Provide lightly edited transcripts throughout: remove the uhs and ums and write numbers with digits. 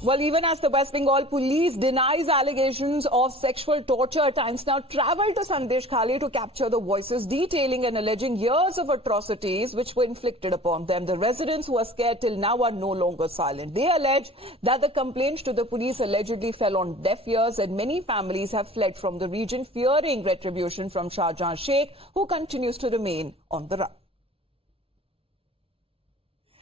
Well, even as the West Bengal police denies allegations of sexual torture, Times Now traveled to Sandesh Khali to capture the voices detailing and alleging years of atrocities which were inflicted upon them. The residents who are scared till now are no longer silent. They allege that the complaints to the police allegedly fell on deaf ears, and many families have fled from the region fearing retribution from Shahjahan Sheikh, who continues to remain on the run.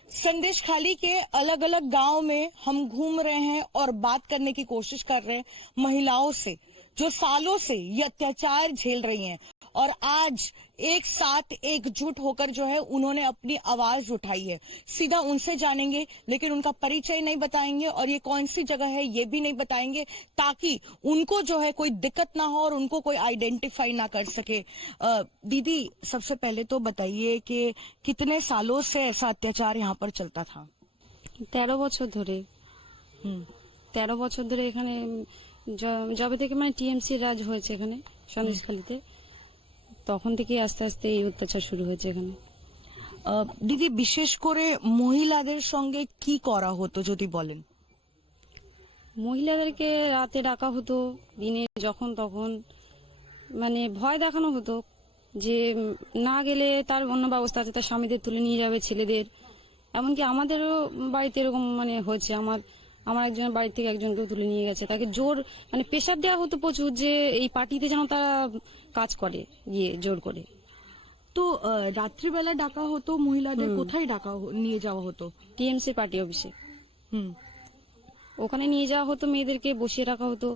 संदेश खाली के अलग अलग गांव में हम घूम रहे हैं और बात करने की कोशिश कर रहे हैं महिलाओं से जो सालों से ये अत्याचार झेल रही हैं, और आज एक साथ एकजुट होकर जो है उन्होंने अपनी आवाज उठाई है। सीधा उनसे जानेंगे, लेकिन उनका परिचय नहीं बताएंगे और ये कौन सी जगह है ये भी नहीं बताएंगे, ताकि उनको जो है कोई दिक्कत ना हो और उनको कोई आइडेंटिफाई ना कर सके। दीदी, सबसे पहले तो बताइए कि कितने सालों से ऐसा अत्याचार यहाँ पर चलता था? 13 বছর ধরে। 13 বছর ধরে এখানে যবে থেকে মানে টিএমসি রাজ হয়েছে এখানে সন্দেশখালীতে, তখন থেকে আস্তে আস্তে এই অত্যাচার শুরু হয়েছে এখানে। দিদি, বিশেষ করে মহিলাদের সঙ্গে কি করা হতো যদি বলেন? মহিলাদেরকে রাতে ডাকা হতো, দিনে যখন তখন মানে ভয় দেখানো হতো যে না গেলে তার অন্য ব্যবস্থা আছে, তার স্বামীদের তুলে নিয়ে যাবে, ছেলেদের। এমনকি আমাদেরও বাড়িতে এরকম মানে হয়েছে, আমার একজনের বাড়ি থেকে একজনকেও তুলে নিয়ে গেছে, তাকে জোর মানে প্রেশার দেওয়া হতো প্রচুর যে এই পার্টিতে যেন তারা কাজ করে গিয়ে জোর করে। তো রাত্রিবেলা ডাকা হতো মহিলাদের, কোথায় ডাকা নিয়ে যাওয়া হতো? টিএমসি পার্টি অফিসে। ওখানে নিয়ে যাওয়া হতো, মেয়েদেরকে বসিয়ে রাখা হতো।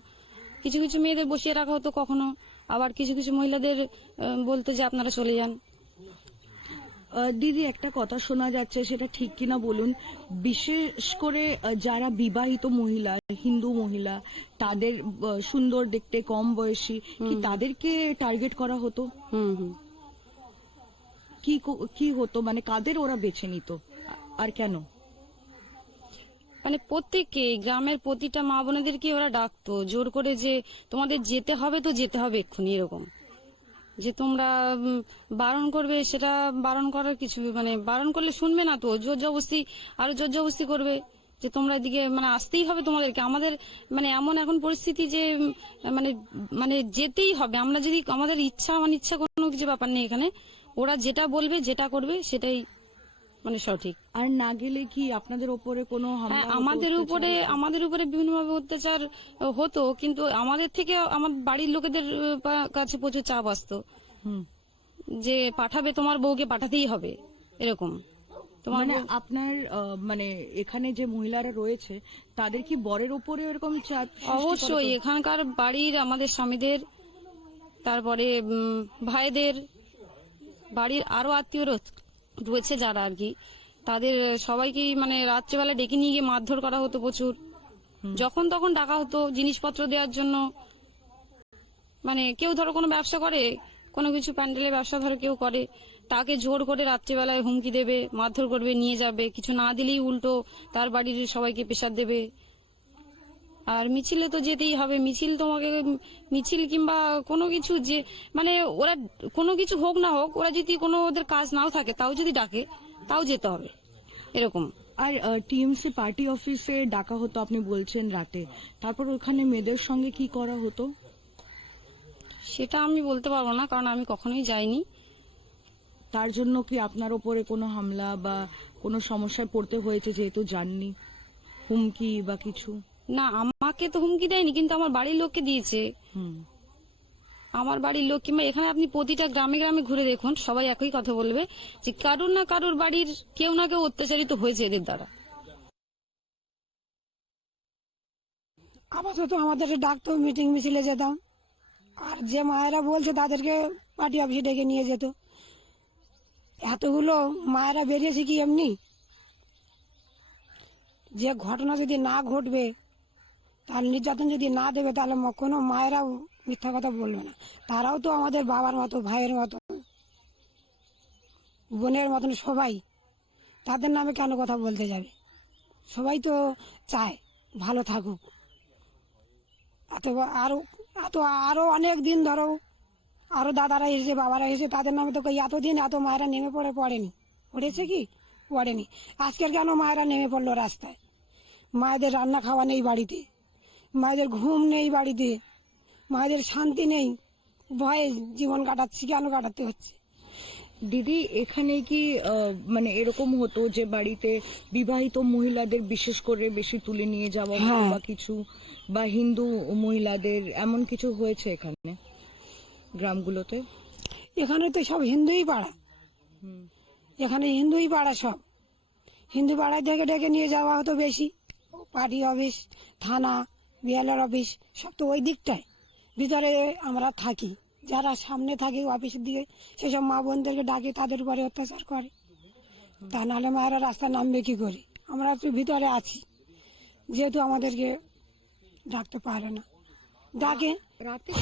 কিছু কিছু মেয়েদের বসিয়ে রাখা হতো কখনো, আবার কিছু কিছু মহিলাদের বলতো যে আপনারা চলে যান। দিদি, একটা কথা শোনা যাচ্ছে, সেটা ঠিক কিনা বলুন, বিশেষ করে যারা বিবাহিত মহিলা, হিন্দু মহিলা, তাদের সুন্দর দেখতে, কম বয়সী, কি তাদেরকে টার্গেট করা হতো? কি হতো মানে কাদের ওরা বেছে নিত আর কেন? মানে প্রত্যেককে, গ্রামের প্রতিটা মা বোনেদেরকে ওরা ডাকতো জোর করে যে তোমাদের যেতে হবে তো যেতে হবে এক্ষুনি, এরকম যে তোমরা বারণ করবে, সেটা বারণ করার কিছু মানে বারণ করলে শুনবে না তো, জোর জবরদস্তি করবে যে তোমরা এদিকে মানে আসতেই হবে তোমাদেরকে। আমাদের মানে এমন এখন পরিস্থিতি যে মানে মানে যেতেই হবে, আমরা যদি আমাদের ইচ্ছা অনিচ্ছা কোনো কিছু ব্যাপার নেই এখানে, ওরা যেটা বলবে যেটা করবে সেটাই মানে সঠিক। আর না গেলে কি আপনাদের উপরে কোনো হামলা? আমাদের উপরে বিভিন্নভাবে অত্যাচার হতো, কিন্তু আমাদের থেকে আমার বাড়ির লোকেদের কাছে প্রচুর চাপ আসতো যে পাঠাবে, তোমার বউকে পাঠাতেই হবে, এরকম। মানে আপনার মানে এখানে যে মহিলারা রয়েছে তাদের কি বরের উপরে এরকম চাপ? অবশ্যই, এখানকার বাড়ির আমাদের স্বামীদের, তারপরে ভাইদের, বাড়ির আরো আত্মীয় রয়েছে যারা আর কি, তাদের সবাইকে মানে রাত্রেবেলা ডেকে নিয়ে গিয়ে মারধর করা হতো প্রচুর। যখন তখন ডাকা হতো জিনিসপত্র দেওয়ার জন্য। মানে কেউ ধরো কোনো ব্যবসা করে, কোনো কিছু প্যান্ডেলের ব্যবসা ধরো কেউ করে, তাকে জোর করে রাত্রেবেলায় হুমকি দেবে, মারধর করবে, নিয়ে যাবে, কিছু না দিলেই উল্টো তার বাড়ির সবাইকে প্রেশার দেবে। আর মিছিলে তো যেতেই হবে, মিছিল কিংবা কোনো কিছু, যে মানে ওরা কোনো কিছু হোক না হোক, ওরা যদি কোনো ওদের কাজ নাও থাকে তাও যদি ডাকে তাও যেতে হবে, এরকম। আর টিএমসি পার্টি অফিসে ডাকা হতো আপনি বলছেন রাতে, তারপর ওখানে মেয়েদের সঙ্গে কি করা হতো? সেটা আমি বলতে পারবো না, কারণ আমি কখনোই যাইনি। তার জন্য কি আপনার উপরে কোনো হামলা বা কোনো সমস্যায় পড়তে হয়েছে যেহেতু যাননি? হুমকি বা কিছু? না, আমাকে তো হুমকি দেয়নি, কিন্তু আমার বাড়ির লোককে দিয়েছে। আমার বাড়ির লোক, কিংবা এখানে আপনি প্রতিটা গ্রামে গ্রামে ঘুরে দেখুন, সবাই একই কথা বলবে যে কারুর না কারুর বাড়ির কেউ না কেউ অত্যাচারিত হয়েছে এদের দ্বারা। আপাতত আমাদের ডাকতো, মিটিং মিছিলে যেতাম, আর যে মায়েরা বলছে তাদেরকে পার্টি অফিসে ডেকে নিয়ে যেত। এতগুলো মায়েরা বেরিয়েছে কি এমনি? যে ঘটনা যদি না ঘটবে, তার নির্যাতন যদি না দেবে, তাহলে কোনো মায়েরাও মিথ্যা কথা বলবে না। তারাও তো আমাদের বাবার মতো, ভাইয়ের মতো, বোনের মতন সবাই। তাদের নামে কেন কথা বলতে যাবে? সবাই তো চায় ভালো থাকুক। আরো অনেক দিন ধরো আরো দাদারা এসেছে, বাবারা এসেছে, তাদের নামে তো এতদিন এত মায়েরা নেমে পড়েনি। পড়েছে কি? পড়েনি। আজকের কেন মায়েরা নেমে পড়লো রাস্তায়? মায়েদের রান্না খাওয়া নেই বাড়িতে, মায়েদের ঘুম নেই বাড়িতে, মায়েদের শান্তি নেই, ভয়ে জীবন কাটাচ্ছি। কেন কাটাতে হচ্ছে? দিদি, এখানে কি মানে এরকম হতো যে বাড়িতে বিবাহিত মহিলাদের বিশেষ করে বেশি তুলে নিয়ে যাওয়া হতো হ্যাঁ। বা কিছু, বা হিন্দু মহিলাদের এমন কিছু হয়েছে এখানে গ্রামগুলোতে? এখানে তো সব হিন্দুই পাড়া, এখানে হিন্দুই পাড়া, সব হিন্দু পাড়ায় ডেকে ডেকে নিয়ে যাওয়া হতো বেশি। পার্টি অফিস, থানা, বিএলআর অফিস সব তো ওই দিকটায়। ভিতরে আমরা থাকি, যারা সামনে থাকে অফিসের দিকে সেসব মা বোনদেরকে ডাকে, তাদের উপরে অত্যাচার করে। তা নাহলে মায়েরা রাস্তা নামবে কি করে? আমরা একটু ভিতরে আছি, যেহেতু আমাদেরকে ডাকতে পারে না, ডাকে রাতে